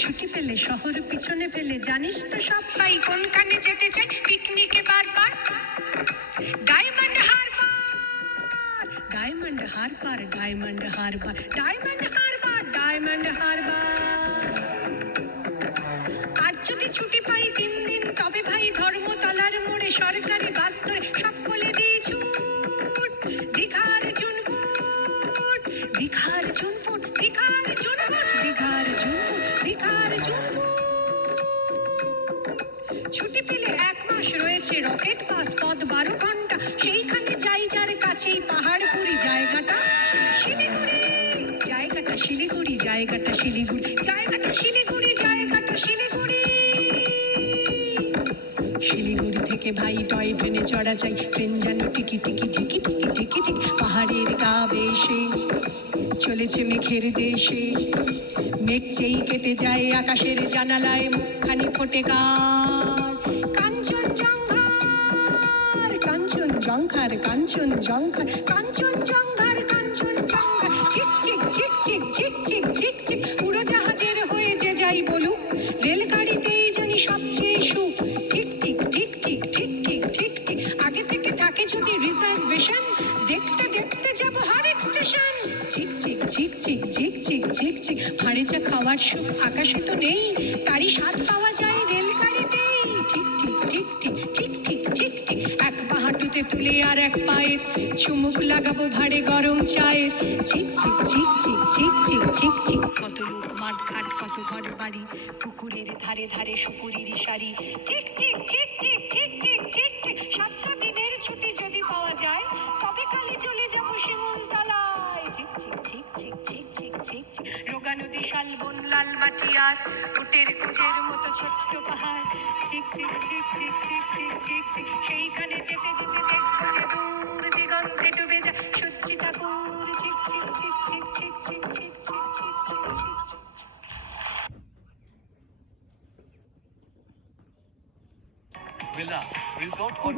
ছুটি পেলে শহর পিছনে ফেলে জানিস তো সবাই কোনখানে যেতে চাই পিকনিকে বারবার ডায়মন্ড হারবার ডায়মন্ড হারবার ডায়মন্ড হারবার ডায়মন্ড হারবার ডায়মন্ড হারবার আর যদি ছুটি পাই 3 দিন তবে ভাই ধর্মতলার মোড়ে সরকারি বাস ধরে সকলে দিয়ে ছুট দীঘার জুনপুট দীঘার জুনপুট দীঘার জুনপুট দীঘার জুনপুট দীঘার জুনপুট ছুটি পেলে 1 মাস রয়েছে রকেট বাস পথ 12 ঘন্টা সেইখানে যাই যার কাছেই পাহাড়পুরি জায়গাটা শিলিগুড়ি জায়গাটা শিলিগুড়ি জায়গাটা শিলিগুড়ি জায়গাটা শিলিগুড়ি জায়গাটা শিলিগুড়ি শিলিগুড়ি থেকে ভাই টয় ট্রেনে চড়া চাই ট্রেন জানি টিকি টিকি টিকি টিকি টিকি টিকি পাহাড়ের গা বেশে চলেছে মেঘের দেশে মেঘ চেই কেটে যায় আকাশের জানালায় মুখখানি ফোটে কার কাঞ্চনজঙ্ঘার কাঞ্চনজঙ্ঘার কাঞ্চনজঙ্ঘার কাঞ্চনজঙ্ঘার কাঞ্চনজঙ্ঘার ঝিক ঝিক ঝিক ঝিক ঝিক ঝিক ঝিক ঝিক উড়োজাহাজের হয়ে যে যাই বলুক রেলগাড়িতেই জানি সবচেয়ে সুখ ঠিক ঠিক ঠিক ঠিক ঠিক ঠিক ঠিক ঠিক আগে থেকে থাকে যদি রিজার্ভেশন দেখতে দেখতে যাব হরেক স্টেশন ঝিক ঝিক ঝিক ঝিক ঝিক ঝিক ঝিক ঝিক ভাড়ে চা খাওয়ার সুখ আকাশে তো নেই তারই স্বাদ পাওয়া যায় রেলগাড়িতেই ঠিক ঠিক ঠিক ঠিক ঠিক ঠিক ঠিক ঠিক এক পা হাঁটুতে তুলে আর এক পায়ের চুমুক লাগাবো ভাড়ে গরম চায়ের ঝিক ঝিক ঝিক ঝিক ঝিক ঝিক ঝিক ঝিক কত লোক মাঠ ঘাট কত ঘর বাড়ি পুকুরের ধারে ধারে সুপুরির সারি ঠিক ঠিক ঠিক ঠিক ঠিক ঠিক ঠিক ঠিক 7টা দিনের ছুটি যদি পাওয়া যায় তবে কালি চলে যাবো শিমুলতলায় ঝিক ঝিক ঝিক ঝিক ঝিক ঝিক ঝিক ঝিক রোগা নদী শালবন লাল মাটি আর উটের কুঁজের মতো ছোট্ট পাহাড় ঝিক ঝিক ঝিক ঝিক ঝিক ঝিক ঝিক ঝিক সেইখানে যেতে যেতে দেখবো যে দূর দিগন্তে ডুবে যায় সূর্যি ঠাকুর ঝিক ঝিক ঝিক ঝিক ঝিক ঝিক ঝিক ঝিক ঝিক ঝিক ঝিক ঝিক Villa Resort on